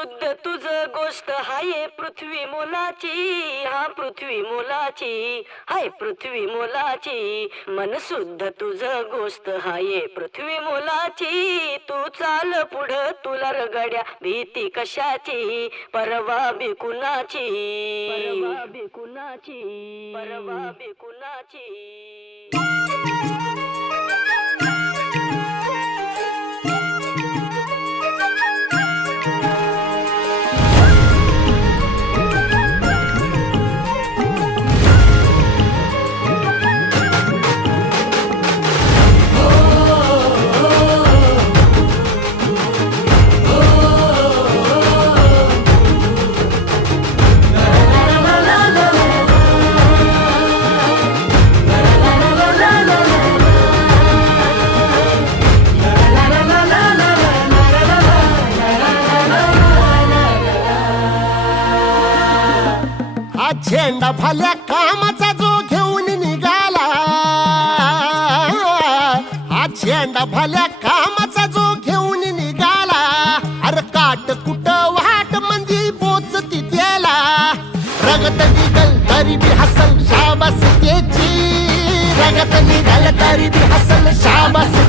शुद्ध तुझ गोष्ट हाय पृथ्वी मोलाची, हा पृथ्वी मोलाची, हाय पृथ्वी मोलाची. मन शुद्ध तुझ गोष्ट हाय पृथ्वी मोलाची. तू चाल पुढं तुला रगड्या भीती कशाची, परवा बी कुणाची, परवा बी कुणाची, परवा बी कुणाची. झेंडा भल्या कामाचा जो घेऊन निघाला, हा झेंडा भल्या कामाचा जो घेऊन निघाला. अरे काट कुट वाट मंदी पोचती त्याला, रगत निघल तरी बी हसल शाबास त्याची, रगत निघल तरी बी हसल शाबास.